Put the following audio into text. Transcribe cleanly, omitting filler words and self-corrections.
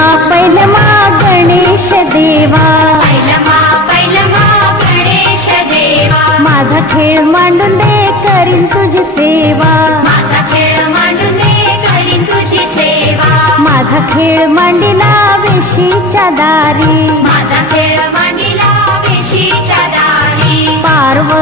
पैलमा गणेश देवा, पैलमा गणेश देवा, माझा खेळ मांडून दे करीन तुझी सेवा, माझा खेळ मांडून दे करीन तुझी सेवा, माझा खेळ मांडिला वेशीच्या दारी, माझा खेळ मांडिला वेशीच्या दारी, पारव